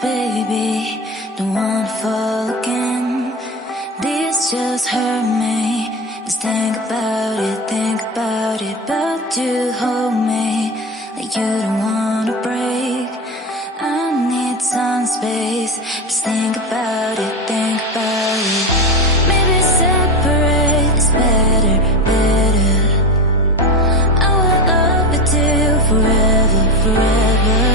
baby, don't wanna fall again. This just hurt me. Just think about it, but you hold me like you don't wanna break. I need some space. Just think about it, maybe separate is better, better. I will love you till forever, forever.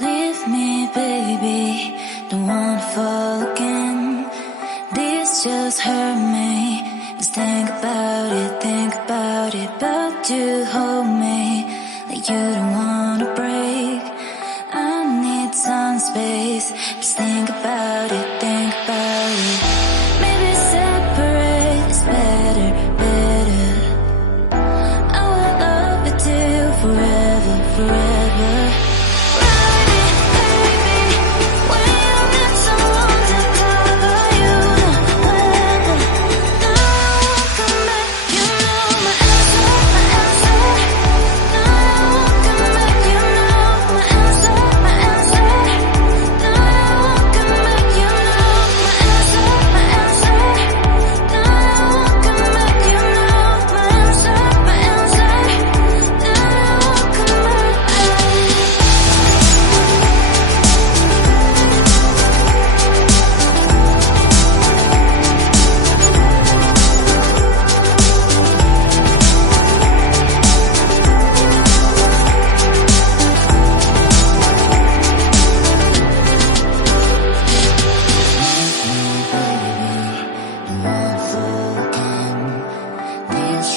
Leave me, baby, don't wanna fall again. This just hurt me. Just think about it, but you hold me like you don't wanna break. I need some space. Just think about it, maybe separate is better, better. I will love you till forever, forever.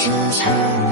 Just hurt me.